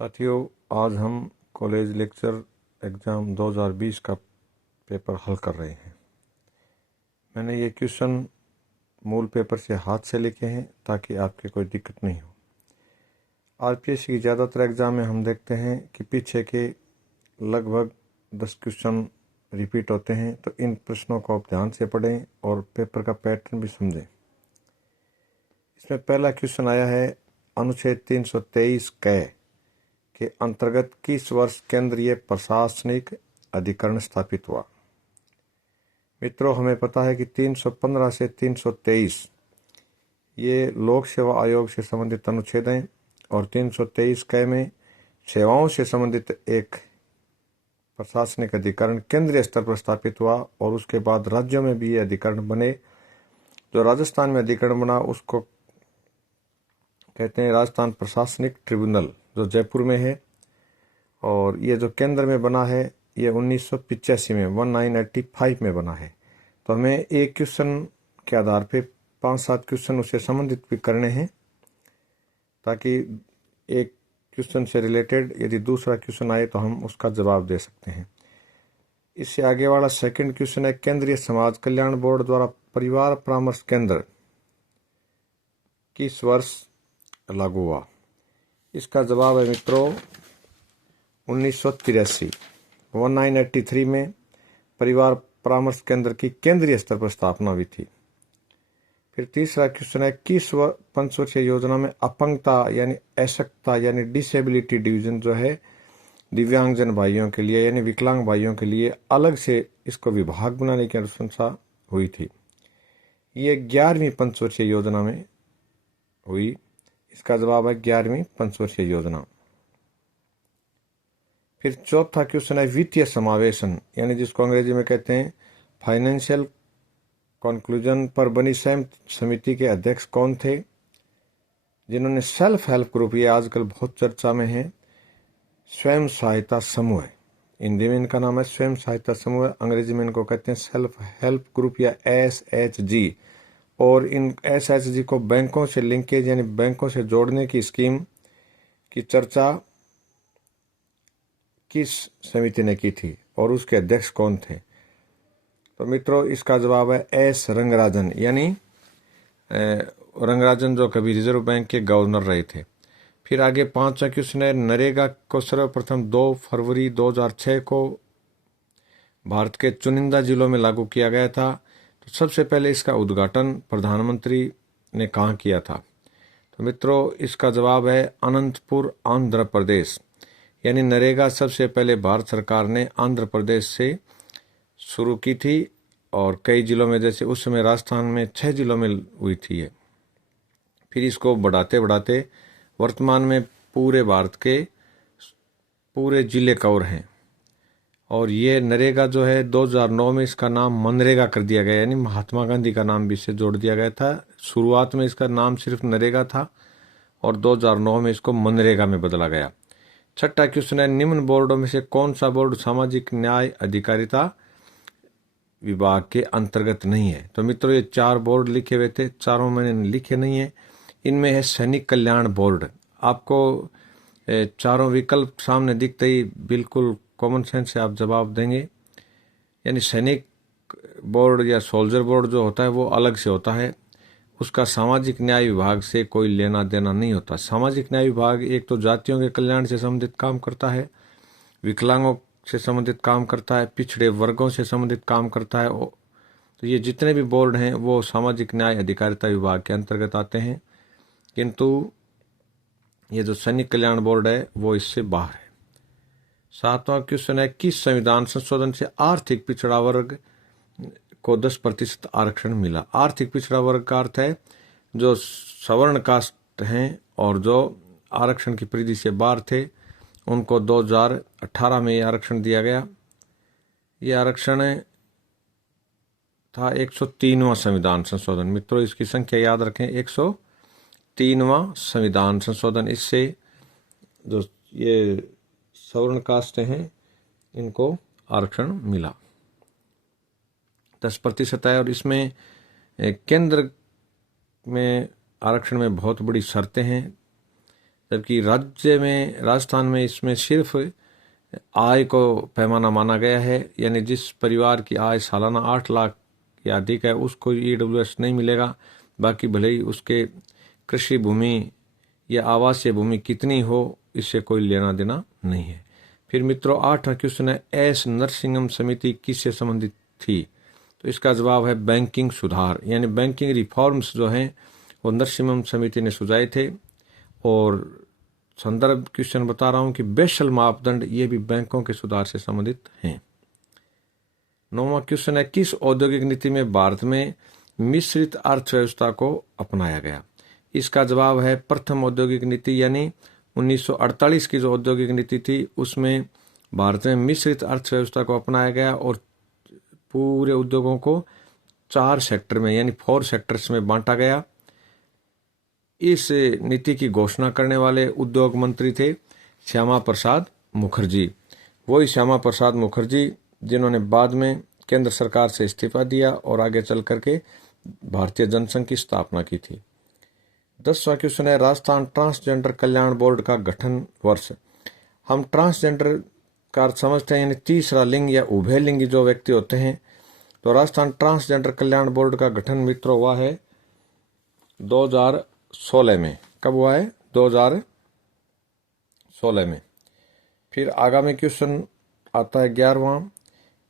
साथियों, आज हम कॉलेज लेक्चर एग्ज़ाम 2020 का पेपर हल कर रहे हैं। मैंने ये क्वेश्चन मूल पेपर से हाथ से लिखे हैं ताकि आपके कोई दिक्कत नहीं हो। आरपीएससी की ज़्यादातर एग्ज़ाम में हम देखते हैं कि पीछे के लगभग 10 क्वेश्चन रिपीट होते हैं, तो इन प्रश्नों को आप ध्यान से पढ़ें और पेपर का पैटर्न भी समझें। इसमें पहला क्वेश्चन आया है, अनुच्छेद 323 के अंतर्गत किस वर्ष केंद्रीय प्रशासनिक अधिकरण स्थापित हुआ। मित्रों, हमें पता है कि 315 से 323 ये लोक सेवा आयोग से संबंधित अनुच्छेद हैं और 323 में सेवाओं से संबंधित एक प्रशासनिक अधिकरण केंद्रीय स्तर पर स्थापित हुआ और उसके बाद राज्यों में भी ये अधिकरण बने। जो राजस्थान में अधिकरण बना उसको कहते हैं राजस्थान प्रशासनिक ट्रिब्यूनल, जो जयपुर में है। और ये जो केंद्र में बना है ये 1985 में 1985 में बना है। तो हमें एक क्वेश्चन के आधार पे 5-7 क्वेश्चन उससे संबंधित भी करने हैं, ताकि एक क्वेश्चन से रिलेटेड यदि दूसरा क्वेश्चन आए तो हम उसका जवाब दे सकते हैं। इससे आगे वाला सेकंड क्वेश्चन है, केंद्रीय समाज कल्याण बोर्ड द्वारा परिवार परामर्श केंद्र किस वर्ष लागू हुआ। इसका जवाब है मित्रों 1983 1983 में परिवार परामर्श केंद्र की केंद्रीय स्तर पर स्थापना हुई थी। फिर तीसरा क्वेश्चन है, किस पंचवर्षीय योजना में अपंगता यानी अशक्तता यानी डिसेबिलिटी डिवीजन जो है दिव्यांगजन भाइयों के लिए यानी विकलांग भाइयों के लिए अलग से इसको विभाग बनाने की अनुशंसा हुई थी। ये 11वीं पंचवर्षीय योजना में हुई। इसका जवाब है 11वीं पंचवर्षीय योजना। फिर चौथा क्वेश्चन है, वित्तीय समावेशन यानी जिसको अंग्रेजी में कहते हैं फाइनेंशियल कंक्लूजन पर बनी संयुक्त समिति के अध्यक्ष कौन थे, जिन्होंने सेल्फ हेल्प ग्रुप, ये आजकल बहुत चर्चा में है, स्वयं सहायता समूह, हिंदी में इनका नाम है स्वयं सहायता समूह, अंग्रेजी में इनको कहते हैं सेल्फ हेल्प ग्रुप या SHG। और इन SHG को बैंकों से लिंकेज यानी बैंकों से जोड़ने की स्कीम की चर्चा किस समिति ने की थी और उसके अध्यक्ष कौन थे। तो मित्रों, इसका जवाब है S रंगराजन, यानी रंगराजन जो कभी रिजर्व बैंक के गवर्नर रहे थे। फिर आगे 5वां क्वेश्चन है, नरेगा को सर्वप्रथम 2 फरवरी 2006 को भारत के चुनिंदा जिलों में लागू किया गया था। तो सबसे पहले इसका उद्घाटन प्रधानमंत्री ने कहाँ किया था। तो मित्रों, इसका जवाब है अनंतपुर, आंध्र प्रदेश। यानी नरेगा सबसे पहले भारत सरकार ने आंध्र प्रदेश से शुरू की थी और कई जिलों में, जैसे उस समय राजस्थान में 6 जिलों में हुई थी ये। फिर इसको बढ़ाते बढ़ाते वर्तमान में पूरे भारत के पूरे जिले कवर हैं। और ये नरेगा जो है 2009 में इसका नाम मनरेगा कर दिया गया, यानी महात्मा गांधी का नाम भी इससे जोड़ दिया गया था। शुरुआत में इसका नाम सिर्फ नरेगा था और 2009 में इसको मनरेगा में बदला गया। छठा क्वेश्चन है, निम्न बोर्डों में से कौन सा बोर्ड सामाजिक न्याय अधिकारिता विभाग के अंतर्गत नहीं है। तो मित्रों, ये 4 बोर्ड लिखे हुए थे, चारों मैंने लिखे नहीं है। इनमें है सैनिक कल्याण बोर्ड। आपको चारों विकल्प सामने दिखते ही बिल्कुल कॉमन सेंस से आप जवाब देंगे। यानी सैनिक बोर्ड या सोल्जर बोर्ड जो होता है वो अलग से होता है, उसका सामाजिक न्याय विभाग से कोई लेना देना नहीं होता। सामाजिक न्याय विभाग एक तो जातियों के कल्याण से संबंधित काम करता है, विकलांगों से संबंधित काम करता है, पिछड़े वर्गों से संबंधित काम करता है। तो ये जितने भी बोर्ड हैं वो सामाजिक न्याय अधिकारिता विभाग के अंतर्गत आते हैं, किंतु ये जो सैनिक कल्याण बोर्ड है वो इससे बाहर है। 7वां क्वेश्चन है, किस संविधान संशोधन से आर्थिक पिछड़ा वर्ग को 10% आरक्षण मिला। आर्थिक पिछड़ा वर्ग का अर्थ है जो सवर्ण कास्ट हैं और जो आरक्षण की परिधि से बाहर थे, उनको 2018 में ये आरक्षण दिया गया। ये आरक्षण था 103वां संविधान संशोधन। मित्रों, इसकी संख्या याद रखें, 103वां संविधान संशोधन। इससे जो ये सवर्ण कास्ट हैं इनको आरक्षण मिला, 10% है। और इसमें केंद्र में आरक्षण में बहुत बड़ी शर्तें हैं। जबकि राजस्थान में इसमें सिर्फ आय को पैमाना माना गया है, यानी जिस परिवार की आय सालाना 8 लाख या अधिक है उसको EWS नहीं मिलेगा। बाकी भले ही उसके कृषि भूमि या आवासीय भूमि कितनी हो, इससे कोई लेना देना नहीं है। फिर मित्रों 8वां क्वेश्चन है, एस नरसिंहम समिति किससे संबंधित थी? तो इसका जवाब है बैंकिंग सुधार, यानी बैंकिंग रिफॉर्म्स जो हैं वो नरसिंहम समिति ने सुझाए थे। और संदर्भ क्वेश्चन बता रहा हूं कि बेसल मापदंड ये भी बैंकों के सुधार से संबंधित हैं। 9वां क्वेश्चन है, किस औद्योगिक नीति में भारत में मिश्रित अर्थव्यवस्था को अपनाया गया? इसका जवाब है प्रथम औद्योगिक नीति, यानी 1948 की जो औद्योगिक नीति थी उसमें भारत में मिश्रित अर्थव्यवस्था को अपनाया गया और पूरे उद्योगों को 4 सेक्टर में यानी 4 सेक्टर्स में बांटा गया। इस नीति की घोषणा करने वाले उद्योग मंत्री थे श्यामा प्रसाद मुखर्जी। वही श्यामा प्रसाद मुखर्जी जिन्होंने बाद में केंद्र सरकार से इस्तीफा दिया और आगे चल करके भारतीय जनसंघ की स्थापना की थी। 10वां क्वेश्चन है, राजस्थान ट्रांसजेंडर कल्याण बोर्ड का गठन वर्ष। हम ट्रांसजेंडर का अर्थ समझते हैं यानी तीसरा लिंग या उभय लिंगी जो व्यक्ति होते हैं। तो राजस्थान ट्रांसजेंडर कल्याण बोर्ड का गठन मित्रों हुआ है 2016 में। कब हुआ है? 2016 में। फिर आगामी क्वेश्चन आता है 11वां,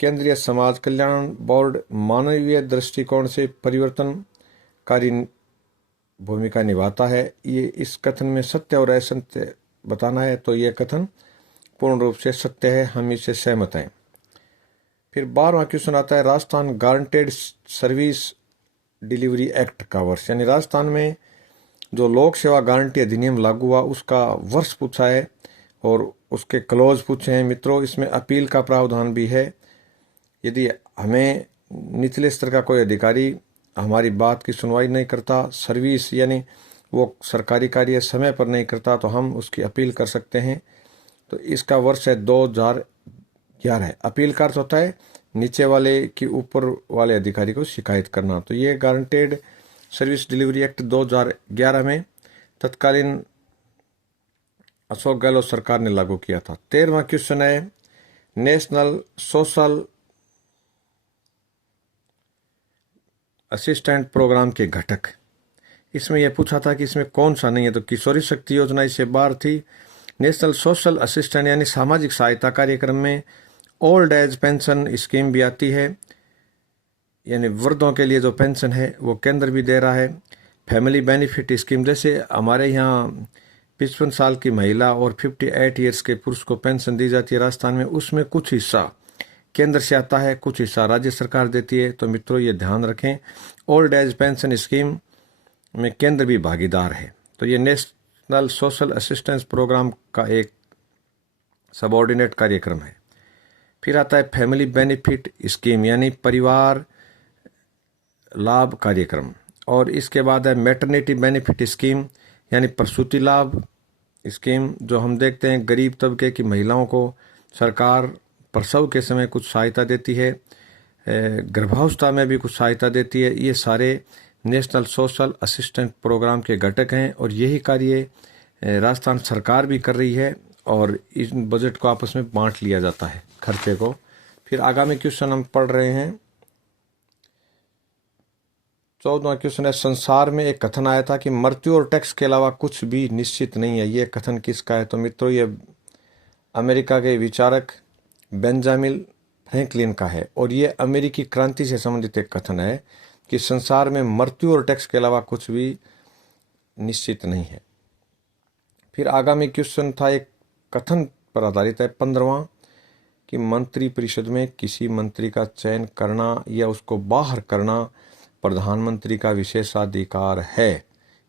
केंद्रीय समाज कल्याण बोर्ड मानवीय दृष्टिकोण से परिवर्तनकारी भूमिका निभाता है। ये इस कथन में सत्य और असत्य बताना है, तो यह कथन पूर्ण रूप से सत्य है, हम इससे सहमत हैं। फिर 12वां क्वेश्चन आता है, Rajasthan guaranteed service delivery act का वर्ष, यानी राजस्थान में जो लोक सेवा गारंटी अधिनियम लागू हुआ उसका वर्ष पूछा है और उसके क्लॉज पूछे हैं। मित्रों इसमें अपील का प्रावधान भी है। यदि हमें निचले स्तर का कोई अधिकारी हमारी बात की सुनवाई नहीं करता, सर्विस यानी वो सरकारी कार्य समय पर नहीं करता, तो हम उसकी अपील कर सकते हैं। तो इसका वर्ष है 2011। अपील का अर्थ होता है नीचे वाले की ऊपर वाले अधिकारी को शिकायत करना। तो ये गारंटेड सर्विस डिलीवरी एक्ट 2011 में तत्कालीन अशोक गहलोत सरकार ने लागू किया था। 13वां क्वेश्चन है, नेशनल सोशल असिस्टेंट प्रोग्राम के घटक। इसमें यह पूछा था कि इसमें कौन सा नहीं है, तो किशोरी शक्ति योजना इससे बाहर थी। नेशनल सोशल असिस्टेंट यानी सामाजिक सहायता कार्यक्रम में ओल्ड एज पेंशन स्कीम भी आती है, यानी वृद्धों के लिए जो पेंशन है वो केंद्र भी दे रहा है। फैमिली बेनिफिट स्कीम, जैसे हमारे यहाँ 55 साल की महिला और 58 ईयर्स के पुरुष को पेंशन दी जाती है राजस्थान में, उसमें कुछ हिस्सा केंद्र से आता है, कुछ हिस्सा राज्य सरकार देती है। तो मित्रों ये ध्यान रखें, ओल्ड एज पेंशन स्कीम में केंद्र भी भागीदार है। तो ये नेशनल सोशल असिस्टेंस प्रोग्राम का एक सबऑर्डिनेट कार्यक्रम है। फिर आता है फैमिली बेनिफिट स्कीम यानी परिवार लाभ कार्यक्रम, और इसके बाद है मैटरनिटी बेनिफिट स्कीम यानी प्रसूति लाभ स्कीम, जो हम देखते हैं गरीब तबके की महिलाओं को सरकार प्रसव के समय कुछ सहायता देती है, गर्भावस्था में भी कुछ सहायता देती है। ये सारे नेशनल सोशल असिस्टेंट प्रोग्राम के घटक हैं और यही कार्य राजस्थान सरकार भी कर रही है और इस बजट को आपस में बांट लिया जाता है खर्चे को। फिर आगामी क्वेश्चन हम पढ़ रहे हैं, 14वां क्वेश्चन है, संसार में एक कथन आया था कि मृत्यु और टैक्स के अलावा कुछ भी निश्चित नहीं है। ये कथन किसका है? तो मित्रों ये अमेरिका के विचारक बेंजामिन फ्रैंकलिन का है और ये अमेरिकी क्रांति से संबंधित एक कथन है कि संसार में मृत्यु और टैक्स के अलावा कुछ भी निश्चित नहीं है। फिर आगामी क्वेश्चन था एक कथन पर आधारित है 15वां कि मंत्री परिषद में किसी मंत्री का चयन करना या उसको बाहर करना प्रधानमंत्री का विशेषाधिकार है।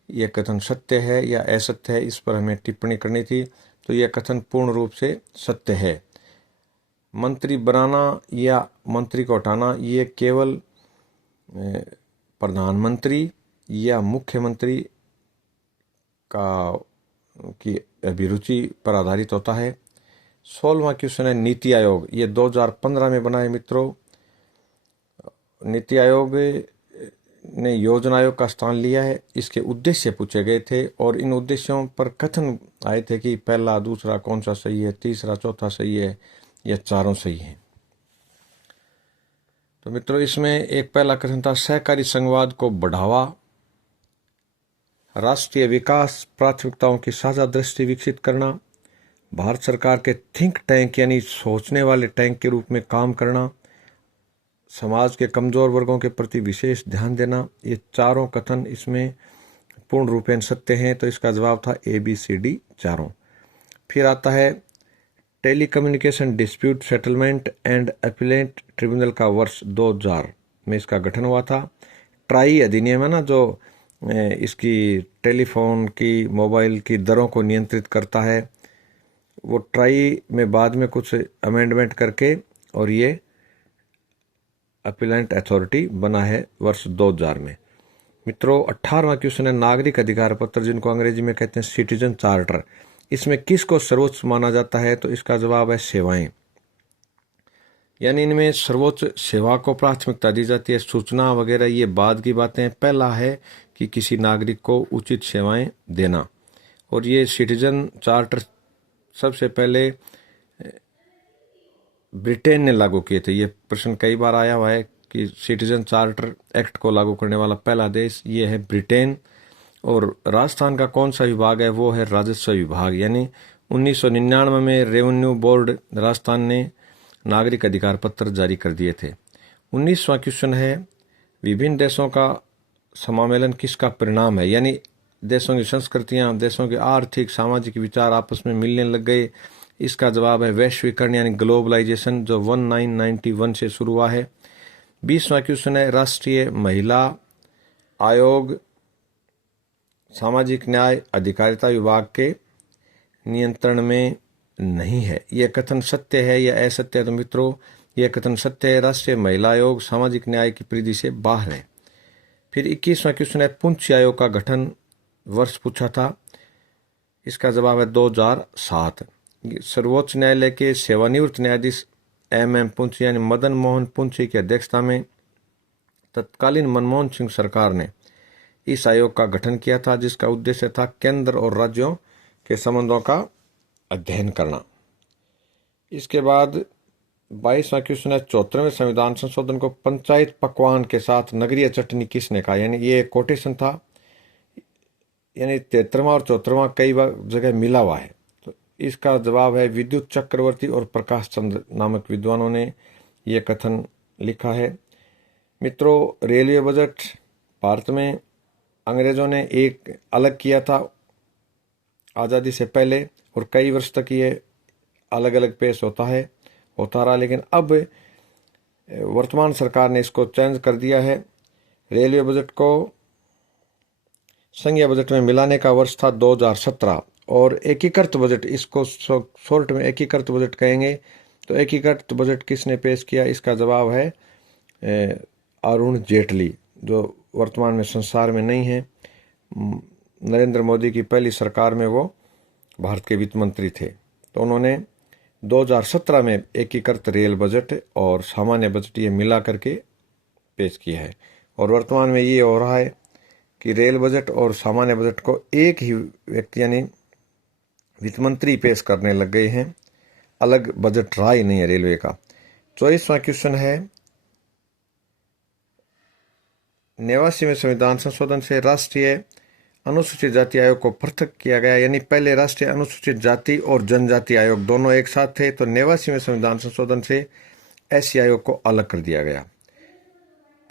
यह कथन सत्य है या असत्य है, इस पर हमें टिप्पणी करनी थी। तो यह कथन पूर्ण रूप से सत्य है। मंत्री बनाना या मंत्री को हटाना ये केवल प्रधानमंत्री या मुख्यमंत्री की अभिरुचि पर आधारित होता है। 16वां क्वेश्चन है नीति आयोग, ये 2015 में बना है मित्रों। नीति आयोग ने योजना आयोग का स्थान लिया है। इसके उद्देश्य पूछे गए थे और इन उद्देश्यों पर कथन आए थे कि पहला दूसरा कौन सा सही है, तीसरा चौथा सही है या चारों सही है। तो मित्रों, इसमें एक पहला कथन था सहकारी संघवाद को बढ़ावा, राष्ट्रीय विकास प्राथमिकताओं की साझा दृष्टि विकसित करना, भारत सरकार के थिंक टैंक यानी सोचने वाले टैंक के रूप में काम करना, समाज के कमजोर वर्गों के प्रति विशेष ध्यान देना। ये चारों कथन इसमें पूर्ण रूपेण सत्य हैं। तो इसका जवाब था ABCD चारों। फिर आता है telecommunication dispute settlement and appellate tribunal का वर्ष 2000 में इसका गठन हुआ था। ट्राई अधिनियम है ना, जो इसकी टेलीफोन की, मोबाइल की दरों को नियंत्रित करता है, वो ट्राई में बाद में कुछ अमेंडमेंट करके और ये अपीलेंट अथॉरिटी बना है वर्ष 2000 में। मित्रों, 18वां क्वेश्चन है नागरिक अधिकार पत्र, जिनको अंग्रेजी में कहते हैं सिटीजन चार्टर। इसमें किसको सर्वोच्च माना जाता है? तो इसका जवाब है सेवाएं, यानी इनमें सर्वोच्च सेवा को प्राथमिकता दी जाती है। सूचना वगैरह ये बाद की बातें, पहला है कि किसी नागरिक को उचित सेवाएं देना। और ये सिटीजन चार्टर सबसे पहले ब्रिटेन ने लागू किए थे। ये प्रश्न कई बार आया हुआ है कि सिटीजन चार्टर एक्ट को लागू करने वाला पहला देश ये है ब्रिटेन। और राजस्थान का कौन सा विभाग है? वो है राजस्व विभाग। यानी 1999 में रेवेन्यू बोर्ड राजस्थान ने नागरिक अधिकार पत्र जारी कर दिए थे। 19वां क्वेश्चन है विभिन्न देशों का समामेलन किसका परिणाम है? यानी देशों की संस्कृतियां, देशों के आर्थिक सामाजिक विचार आपस में मिलने लग गए। इसका जवाब है वैश्वीकरण यानी ग्लोबलाइजेशन, जो 1991 से शुरू हुआ है। 20वां क्वेश्चन है राष्ट्रीय महिला आयोग सामाजिक न्याय अधिकारिता विभाग के नियंत्रण में नहीं है। यह कथन सत्य है या असत्य है? तो मित्रों, यह कथन सत्य है। राष्ट्रीय महिला आयोग सामाजिक न्याय की परिधि से बाहर है। फिर 21वां क्वेश्चन है पुंछ आयोग का गठन वर्ष पूछा था। इसका जवाब है 2007। सर्वोच्च न्यायालय के सेवानिवृत्त न्यायाधीश MM पुंछ यानी मदन मोहन पुंछ की अध्यक्षता में तत्कालीन मनमोहन सिंह सरकार ने इस आयोग का गठन किया था, जिसका उद्देश्य था केंद्र और राज्यों के संबंधों का अध्ययन करना। इसके बाद 22वां क्वेश्चन है 74वें संविधान संशोधन को पंचायत पकवान के साथ नगरीय चटनी किसने कहा? यानी ये कोटेशन था, यानी 73वां और 74वां कई जगह मिला हुआ है। तो इसका जवाब है विद्युत चक्रवर्ती और प्रकाश चंद्र नामक विद्वानों ने यह कथन लिखा है। मित्रों, रेलवे बजट भारत में अंग्रेजों ने एक अलग किया था आज़ादी से पहले, और कई वर्ष तक ये अलग अलग पेश होता रहा, लेकिन अब वर्तमान सरकार ने इसको चेंज कर दिया है। रेलवे बजट को संघीय बजट में मिलाने का वर्ष था 2017, और एकीकृत बजट, इसको शॉर्ट में एकीकृत बजट कहेंगे। तो एकीकृत बजट किसने पेश किया? इसका जवाब है अरुण जेटली, जो वर्तमान में संसार में नहीं है। नरेंद्र मोदी की पहली सरकार में वो भारत के वित्त मंत्री थे। तो उन्होंने 2017 में एकीकृत रेल बजट और सामान्य बजट ये मिला करके पेश किया है। और वर्तमान में ये हो रहा है कि रेल बजट और सामान्य बजट को एक ही व्यक्ति यानी वित्त मंत्री पेश करने लग गए हैं, अलग बजट रहा ही नहीं है रेलवे का। 24वां क्वेश्चन है 89वें संविधान संशोधन से राष्ट्रीय अनुसूचित जाति आयोग को पृथक किया गया, यानी पहले राष्ट्रीय अनुसूचित जाति और जनजाति आयोग दोनों एक साथ थे। तो 89वें संविधान संशोधन से SC आयोग को अलग कर दिया गया।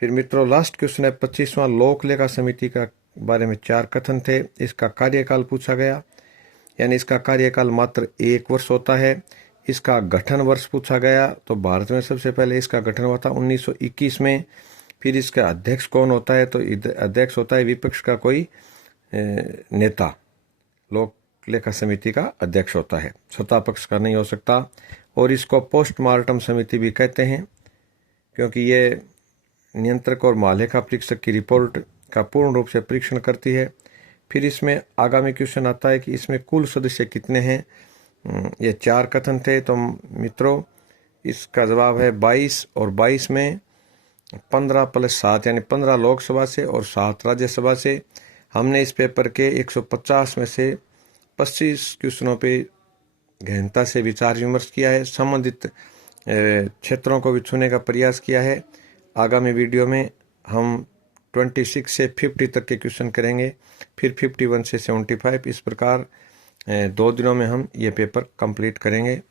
फिर मित्रों, लास्ट क्वेश्चन है 25वां लोक लेखा समिति का बारे में 4 कथन थे। इसका कार्यकाल पूछा गया, यानी इसका कार्यकाल मात्र 1 वर्ष होता है। इसका गठन वर्ष पूछा गया, तो भारत में सबसे पहले इसका गठन हुआ था 1921 में। फिर इसका अध्यक्ष कौन होता है? तो अध्यक्ष होता है विपक्ष का कोई नेता, लोक लेखा समिति का अध्यक्ष होता है, सत्ता पक्ष का नहीं हो सकता। और इसको पोस्टमार्टम समिति भी कहते हैं, क्योंकि ये नियंत्रक और महालेखा परीक्षक की रिपोर्ट का पूर्ण रूप से परीक्षण करती है। फिर इसमें आगामी क्वेश्चन आता है कि इसमें कुल सदस्य कितने हैं? ये 4 कथन थे। तो मित्रों, इसका जवाब है 22, और 22 में 15 + 7 यानी 15 लोकसभा से और 7 राज्यसभा से। हमने इस पेपर के 150 में से 25 क्वेश्चनों पे गहनता से विचार विमर्श किया है, संबंधित क्षेत्रों को भी छूने का प्रयास किया है। आगामी वीडियो में हम 26 से 50 तक के क्वेश्चन करेंगे, फिर 51 से 75। इस प्रकार 2 दिनों में हम ये पेपर कंप्लीट करेंगे।